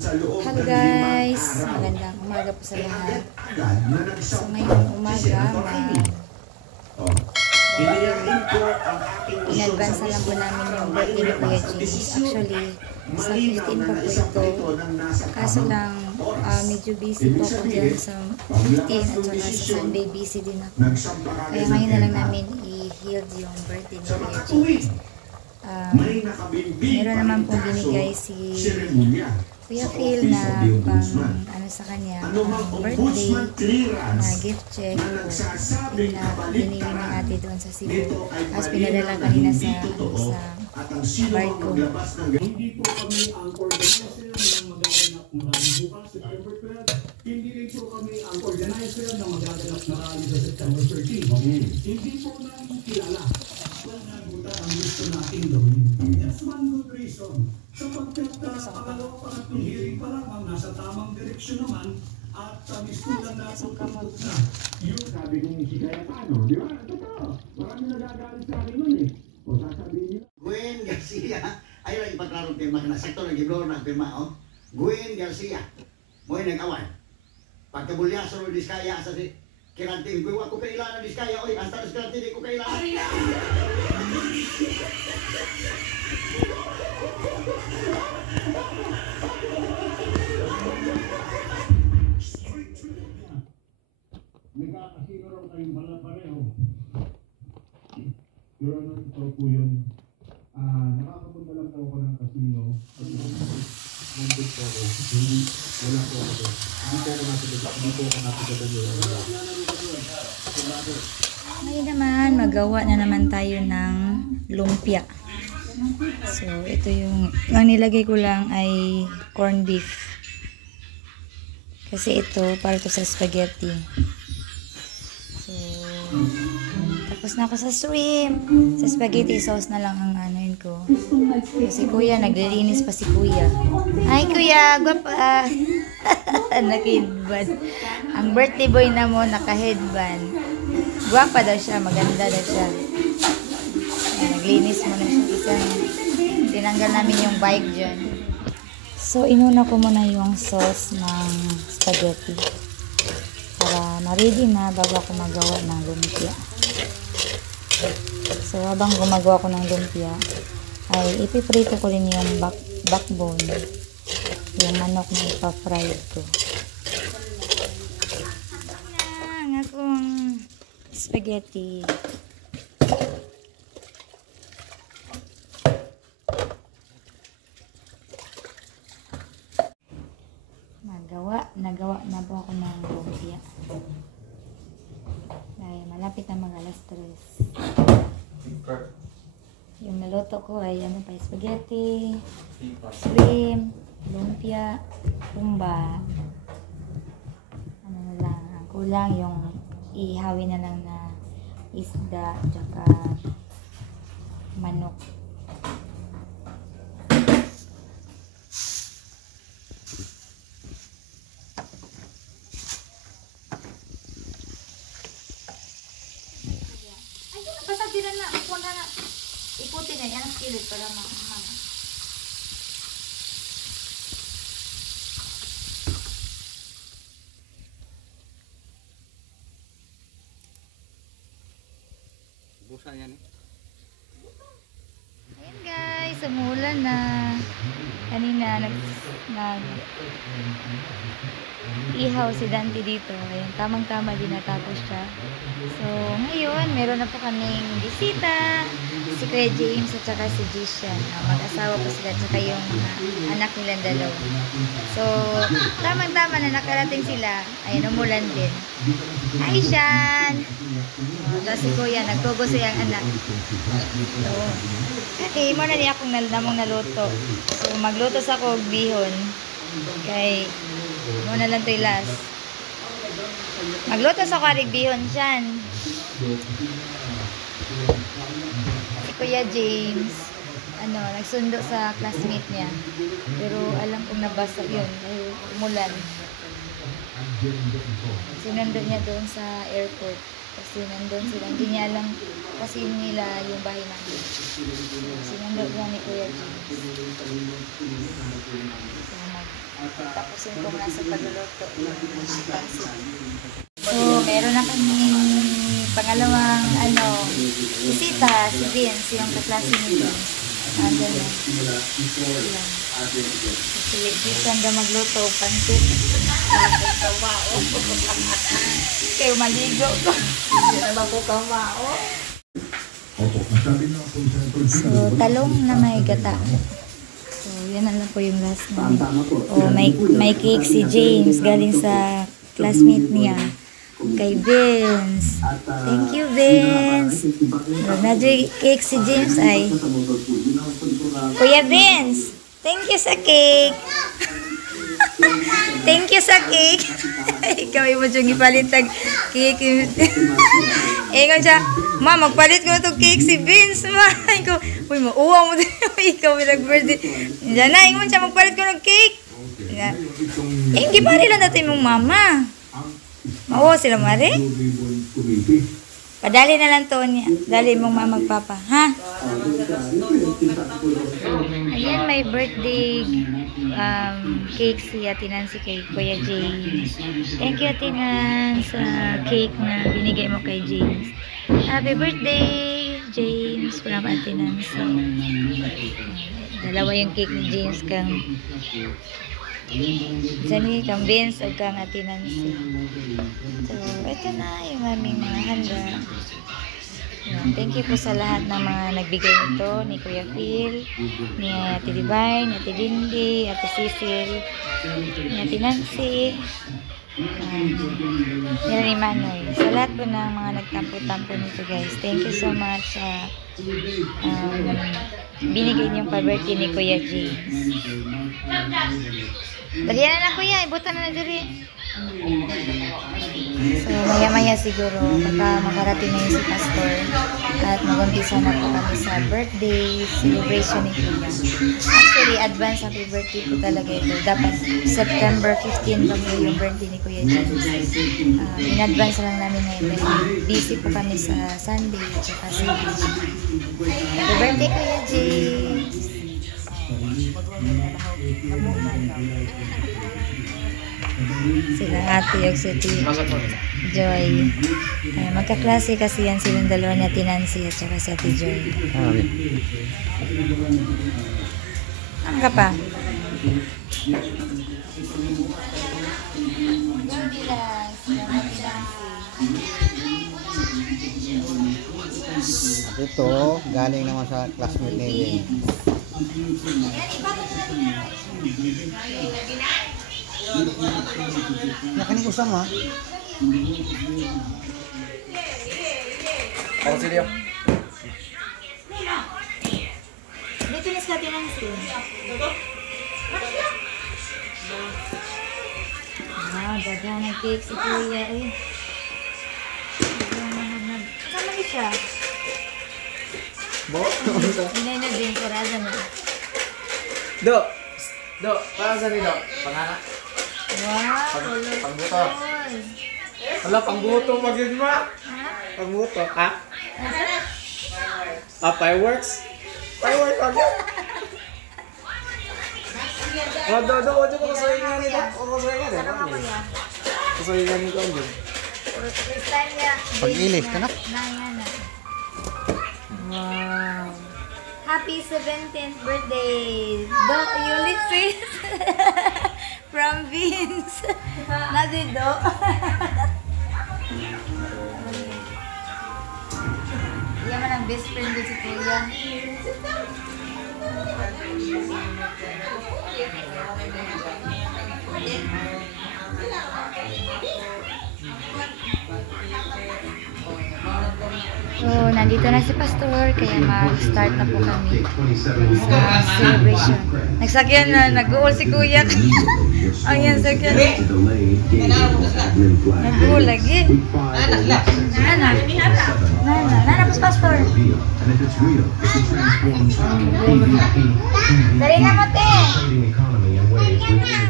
Hello guys, magandang umaga po sa lahat. So ngayong umaga, in-advance na lang po namin yung birthday ni Kuya James. Actually, sa 15 pa po ito. Kaso lang, medyo busy po ako dyan sa 15 at saka sa Sunday busy din ako. Kaya ngayon na lang namin i-healed yung birthday ni Kuya James. Meron naman pong binigay si Kuya Phil na pang ano sa kanya, birthday na gift check na binili ng ate doon sa Cebu. Tapos pinadala kanina sa barko. Hindi po kami ang organizer ng magaganap na rally bukas September 12. Hindi rin po kami ang organizer ng magaganap na rally sa September 13. Hindi po namin kilala kung nagutan ang gusto natin gawin. That's one good reason. Sapagkat pangalawa pa at hearing pa lamang nasa tamang direksyon naman at mistulan na po kamutok na. Yung sabi kong si Cayetano, di ba? Totoo. Marami nagagalit sa akin nun eh. O sasabihin niyo. Gwen Garcia, ayun ang ipaglarong pirma na sektor ng Giblor ng pirma, oh. Gwen Garcia, mo yung nag-awan. Pagkabulyaso ng Diskaya sa kiranting, kung ako kailangan ng Diskaya, oy, hasta ng kiranting, di ko kailangan. Nagkakasino raw kayong pala pareho. Pero ano ito po yun? Nakakapunta lang po ako ng casino. Nandun po ako. Wala po ako doon. Hindi po ako napigadan yun. Ngayon naman, magawa na naman tayo ng lumpia. So, ito yung nilagay ko lang ay corned beef. Kasi ito, para to sa spaghetti. So, tapos na ako sa shrimp. Sa spaghetti sauce na lang ang anuin ko. Si Kuya, naglilinis pa si Kuya. Ay, Kuya, gwapa. Naka-headband. Ang birthday boy na mo, naka-headband. Gwapa daw siya, maganda daw siya. Ay, naglinis mo na siya. Isang tinanggal namin yung bike dyan. So, inuna ko muna yung sauce ng spaghetti. Para ma-ready na bago ako magawa ng lumpia. So, habang gumagawa ko ng lumpia, ay ipiprito ko rin yung backbone. Yung manok na ipa-fried ko. Ang akong spaghetti. Nagawa na po ako ng lumpia. Dahil malapit na mga alas 3. Yung naluto ko ay ano pa, spaghetti, shrimp, lumpia, tumba. Ano na lang, ang kulang yung ihawin na lang na isda, tsaka manok. Ikutin na yan ang kilid para makahama. Busa yan eh. Ayan guys, umulan na. Kanina ihaw si Dante dito. Ayan, tamang-tama din natapos siya. So, ngayon, meron na po kaming bisita. Si Kuya James at saka si Jishan. Mag-asawa po sila at saka yung anak nilang dalawa. So, tamang-tama na nakarating sila. Ayan, umulan din. Hi, Shan! Tapos si Kuya, nagtugo siyang anak. So, okay, mo na niya akong namang naluto. So, magluto sa ko bihon. Kay, mo na lang ito last. Magluto sa karig bihon siyan. Si Kuya James, nagsundo sa classmate niya. Pero alam kong nabasa yun. Dahil umulan. Sinundo niya doon sa airport. Kasi nandun sila. Hindi niya alam kasi nila yung bahay namin. Sinundo niya ni Kuya James. So, Tapusin ko na sa pagluluto. So, meron na kami pangalawang bisita, si Vince, yung kaklase ni Vince. Ando na. Yan. Si Vince na magluto, pansit. Kayo maligo ko. Hindi na ba po kamao? So, talong na may gata. So, yan na lang po yung last na. Oh, may cake si James galing sa classmate niya. Kay Vince. Thank you, Vince. Nag-na cake si James ay. Kuya Vince, thank you sa cake. Thank you sa cake. Ikaw mo siyang ipalit ng cake. Ikaw siya, ma, magpalit ko na itong cake si Vince, ma. Ikaw, uy, mauwa mo din. Ikaw may nag-birthday. Diyan na, ikaw siya, magpalit ko ng cake. Hindi pa rin lang natin mong mama. Mauwa sila, mare. Padali na lang to niya. Dali mong mama magpapa, ha? Ayan, may birthday cake si Ate Nancy kay Kuya James. Thank you, Ate Nancy, sa cake na binigay mo kay James. Happy birthday, James, from Ate Nancy. Dalawa yung cake ni James kang Jani, kang Vince o kang Ate Nancy. So, ito na yung aming mga handa. Thank you po sa lahat ng mga nagbigay nito, ni Kuya Phil, ni Ate Divine, Ate Lindy, Ate Cecil, ni Ate Nancy, ni Manoy. Sa lahat po ng mga nagtampo-tampo nito, guys. Thank you so much sa binigay niyong pa-birthday ni Kuya James. Dalihan na Kuya, ibutan na diri. So, maya-maya siguro makarating na yun si Pastor at mag-umpisa na po kami sa birthday celebration ni Kuya. Actually, advance happy birthday po talaga ito. Dapat September 15 pa po yung birthday ni Kuya James. In-advance lang namin ngayon dahil busy po kami sa Sunday at saka Sunday. Happy birthday Kuya James! Sila ate yung si Joy. Magkaklase kasi yan silang dalawa ni Ate Nancy at saka si Ate Joy. Ano ka pa? Ito, galing naman sa classmate ni Vin. Nakanig usam ha? Ako sila. Dito na sa Ate Nancy. Daga na cake si Kuya eh. Sama ni siya. Bo? Hinay na din, kuraza na. Do, para sa nilo. Pangana. Wow, Pangbuto. Wala, pangbuto magiging ma. Pangbuto, ha? Fireworks? Fireworks, agad. Do, ko kasuhingan nito. Kasuhingan nito ang dun. Pag-ilis ka na? Wow. Happy 17th birthday. Do, you listen. From Vince. Nadi do. Yaman ang best friend ko si Kuya. So, nandito na si Pastor, kaya mag-start na po kami sa celebration. Nagsakyan na, nag-uol si Kuya. Ang yan sakyan. Nag-uol lagi. Nana, pas Pastor. Dari na mo, te.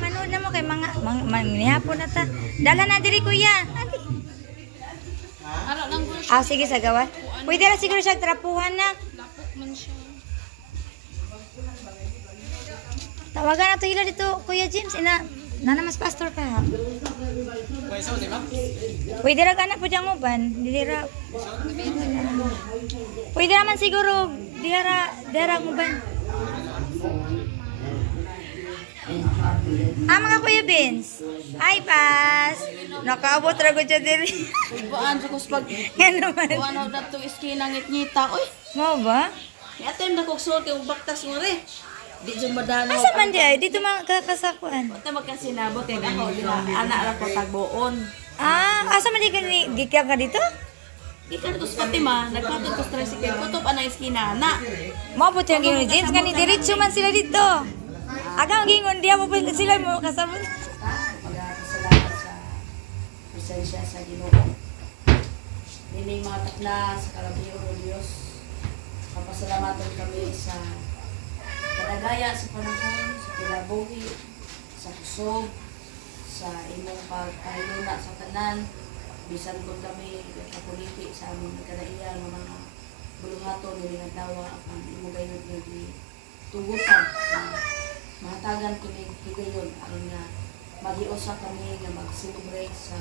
Manood na mo kay mga mangyapon na ta. Dala na diri, Kuya. Sige, sa gawa. Pwede na siguro siya trapuhan na. Tawagan na to ila dito, Kuya James. Nana mas pastor ka. Pwede ra ka na po diyang uban. Pwede naman siguro. Dira uban. Mga Kuya Vince. Ay, pas. Nakaabot ra ko dyan diri. Buan sa kuspag. Yan naman. Buan ako na itong iskinang ngit-ngita. Uy, Mo ba? i-attend na kong suot yung baktas mo rin. Di dyan madano. Asa man di ay? Dito makakasakuan. Ito magkasinabot yung ako. Anak lang ko tagboon. Asa man di ka dito? Ikan ko sa Fatima, nagpatod ko sa tricycle. Kutop ang iskina, anak. Mo po yung gingon James kani diretso man sila dito. Aga gingon dia mo po sila mo kasabot. Magpasalamat sa presensya sa Ginoo. Dining mga takna sa kalabiro ng Diyos. Papasalamatan kami sa kalagaya sa panahon, sa kinabuhi, sa kusog, sa imong pagkahiluna sa tanan. Bisan ko kami kapoliti sa among kanaiya ng mga buluhaton ni nga dawa ang imong gayud nga tugutan na mahatagan kini higayon aron nga maghiusa kami nga mag-celebrate sa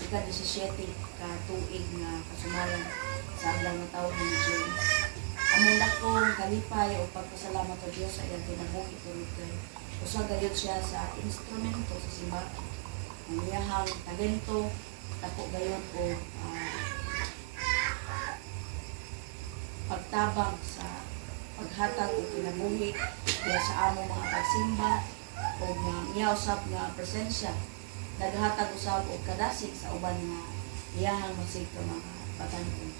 ika-17 ka tuig nga kasumaran sa andang nga taon ni James. Among lakong kalipay o pagpasalamat sa Dios sa iyang kinabuhi tungod kay usa gayud siya sa instrumento sa simbahan. Ang iyahang talento ako gayon o pagtabang sa paghatag o kinabuhi kaya sa among mga pagsimba o niya usab nga presensya naghatag usab og kadasig sa uban nga iyahang masig ka mga batan-on.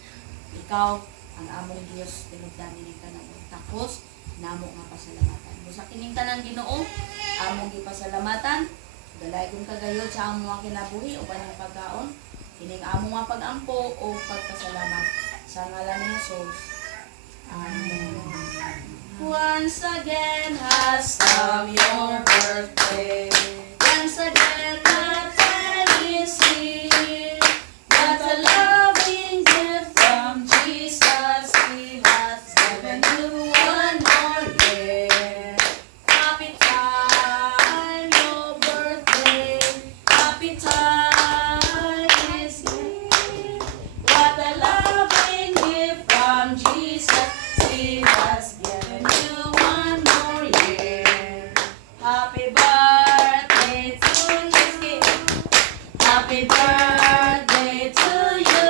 Ikaw ang among Dios tinugdan ni kanang tapos namo nga pasalamatan. Busa kining tanan Ginoo among gipasalamatan. Dalay kong kagayod sa among mga kinabuhi o banyang pagkaon. Kining among mga pag-ampo o pagpasalamat sa ngalan ni Jesus. Amen. Once again has come your birthday. Once again my time is here. What a loving gift from Jesus. He has given you one more year. Happy time, your birthday. Happy time is here. What a loving gift from Jesus. He has given you one more year. Happy birthday to you. Happy birthday to you.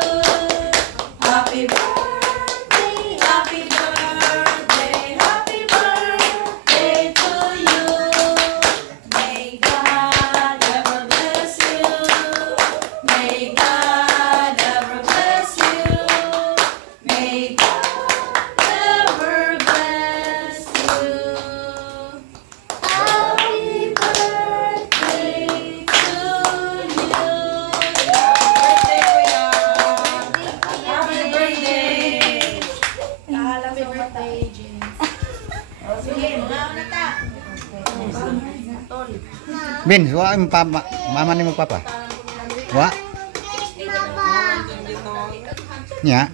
Happy birthday, happy birthday, happy birthday to you. May God ever bless you. May God ever bless you. May God ever bless you. Happy birthday to you. Happy birthday. Happy birthday, James. Sige, mga nata. Vince, wa ang mama ni mo papa. Wa? Nya.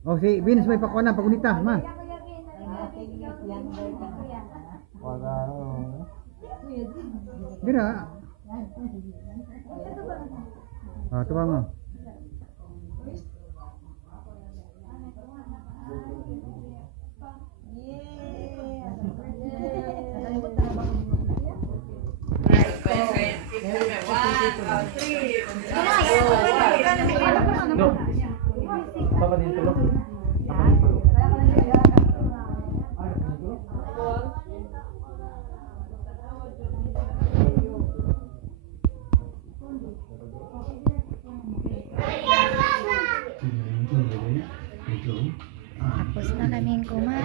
Oh, si Vince may pakuha na, pagunita, ma. Dira. Ito ba nga? No. Papa din tulog.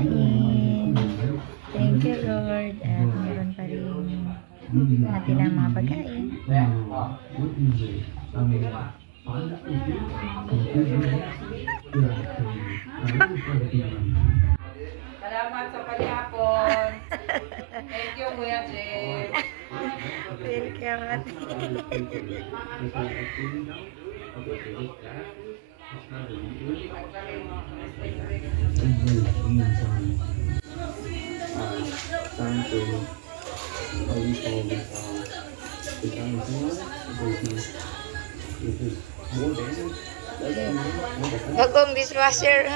kumain. Thank you, Lord. At meron pa rin natilang mga pagkain. Salamat sa paghapon. Thank you, Kuya Jim. Welcome, ate. Bagong dishwasher.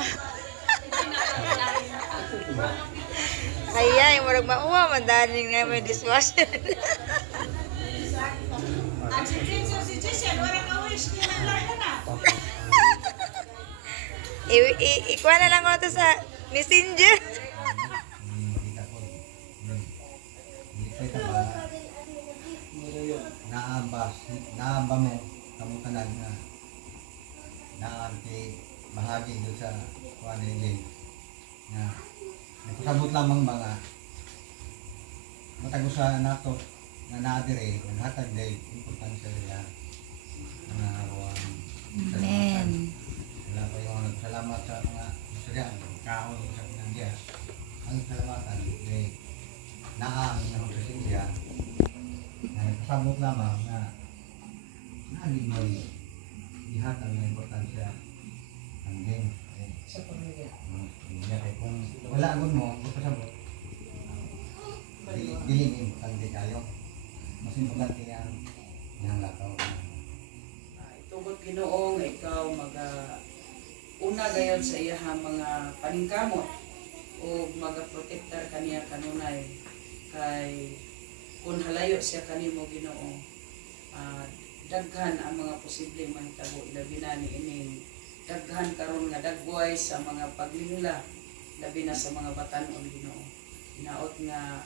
Ayay, murag mauwa, madaling na may dishwasher. Ikuha na lang ko ito sa messenger. Naamba mo kamutanag na naanti bahagi doon sa kuwan nila na nagpasabot lamang mga matagos sa nato na naadire naghatag day importansya nila na Amen. wala pa yung nagsalamat sa mga istorya kaon sa pinangya ang salamatan day naang ng presensya na nagpasabot lamang na naging may ihatag na importansya ang game. Sa pamilya. Kung wala agon mo, magpasabot. Dili importante kayo. Mas importante yan yung lakaw. Tugot Ginoo nga ikaw una gayon sa iyahang mga paningkamot o magaprotektar kaniya kanunay kay kung halayo siya kanimo Ginoo daghan ang mga posibleng mahitabo ilabi na niining daghan karon nga dagway sa mga paglingla labi na sa mga batan-on Ginoo hinaot nga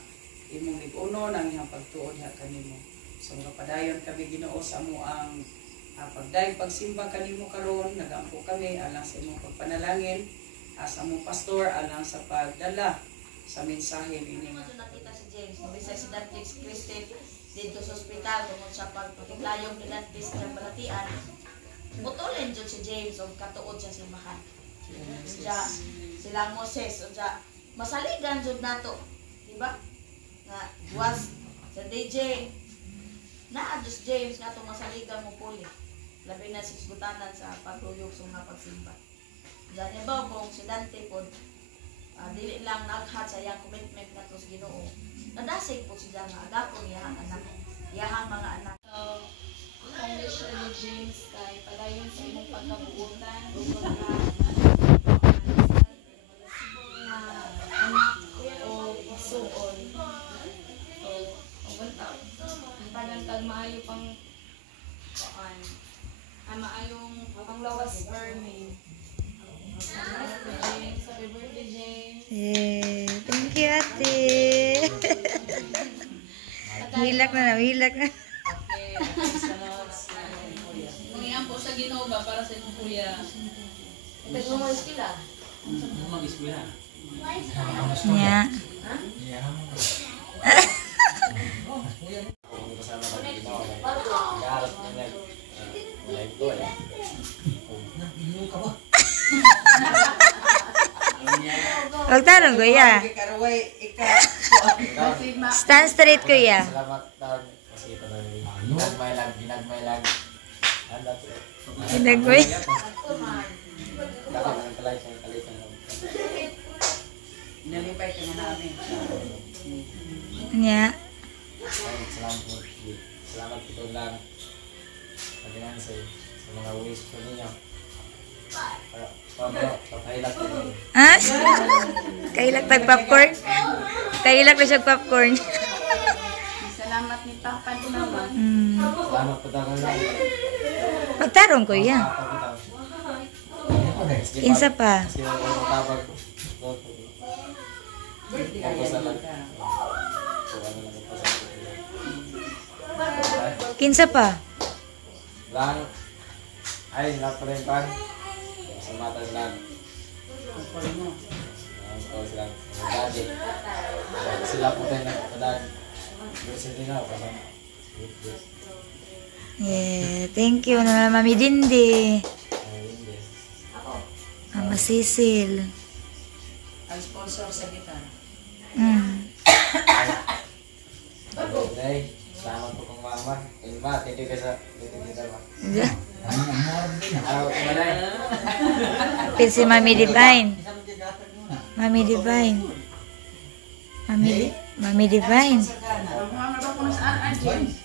imong lig-uno nang iyang pagtuod ha kanimo sa mga padayon kami Ginoo sa amo ang pagdayeg pagsimba kanimo karon nagampo kami alang sa imong pagpanalangin sa among pastor alang sa pagdala sa mensahe ini Nakita si James, mabisa si Dantix Christine dito sa ospital tungkol sa pagpakiklayong ni Dantis sa balatian. Butulin dyan si James o katuod siya simbahan. Silang Moses o masaligan dyan nato. Diba? Nga was sa DJ na-adjust James nga itong masaligan mo puli. Labi na sa isbutanan sa pagluyog sa mga pagsimba. Diyan niya ba kung si Dante po dili lang naghat sa iyang commitment na to sa Ginoo. Nadasig po siya nga agapon iyang anak, iyang mga anak. Foundation ni James kay padayon sa imong pagkabuutan ug anak o igsuon. So, tanan kag maayo pang maayong panglawas sperming. Happy birthday, James. Yay. Thank you, ate. Hilak na. Mangyayang po sa Ginoo ba para sa imong kuya? Ito mo iskila. Nya. Huwag tanong, kuya. Stand straight, kuya. Salamat daw kasi ito na ginagmaylag. Pinagway. Nalipay ka na namin. Nya. Salamat ito lang pagkinan sa mga ways ko ninyo. Papahilak ko ninyo. Ah? Kailak tag popcorn? Kailak na siya popcorn. Salamat ni Papa naman. Salamat po daw lang. Pagtarong, kuya. Insa pa. Kasi ako matawag. Kinsa pa. Lang. Ay, napalimpan. Sa matas lang. o silang daddy. Sila po tayo nagpadaan. University na ako kasama. Yeah, thank you na Mami Dindi. Hindi. Mama Cecil. Ang sponsor sa gitar. Day, salamat po kong mama. Ma, thank you sa kita ma. Maday. Pin si Mami Divine. Mami Divine. Mami Divine. Maghuwam na ba kung saan, James?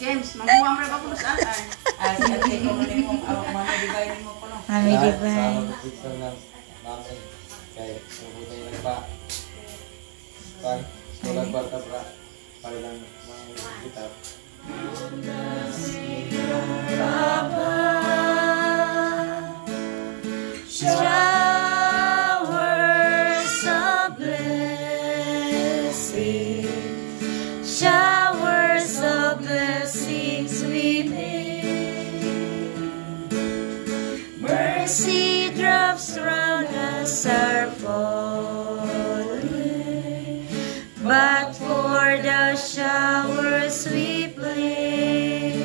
James, maghuwam na ba kung saan? Sige, ko rin mo, mga divine mo ko no. Mami Divine. Salamat po sa namin. Kaya pupunta yung pa. Pag tulang barta para lang mga gitar. Showers of blessing, showers of blessings we make. Mercy drops round us are falling, but for the showers we play.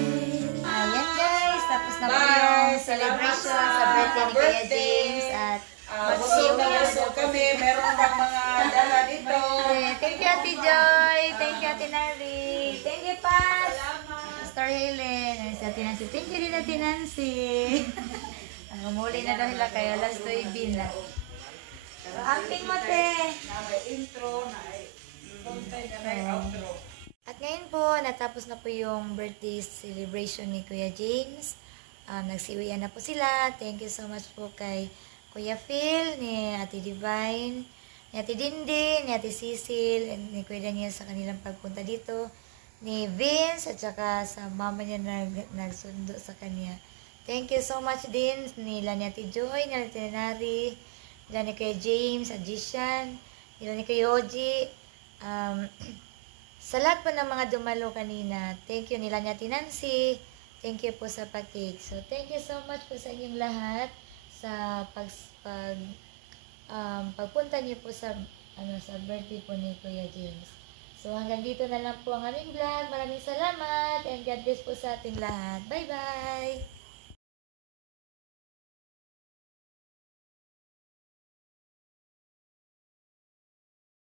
Ayan guys, tapos na po yung celebration sa birthday ni Kuya James at So kami, meron bang mga dala dito? thank you Ate Joy, thank you Ate Nari, thank you Paz, Pastor Helen, si Ate Nancy, thank you din Ate Nancy. Ang umuli na daw sila kayo, last to ibin na. Amping mo te. Na may intro, na ay kontay na may outro. At ngayon po, natapos na po yung birthday celebration ni Kuya James. Nagsiuwian na po sila. Thank you so much po kay Kuya Phil, ni Ate Divine, ni Ate Dindi, ni Ate Cecil, and ni Kuya Daniel sa kanilang pagpunta dito, ni Vince, at saka sa mama niya nagsundo sa kanya. Thank you so much din nila ni Ate Joy, ni Ate Nari, nila ni Kuya James, Adjician, nila ni Kuya Oji, sa lahat po ng mga dumalo kanina. Thank you nila ni Ate Nancy. Thank you po sa pag-cake. So, thank you so much po sa inyong lahat sa pagpunta niyo po sa sa birthday po ni Kuya James. So, hanggang dito na lang po ang aming vlog. Maraming salamat and God bless po sa ating lahat. Bye-bye!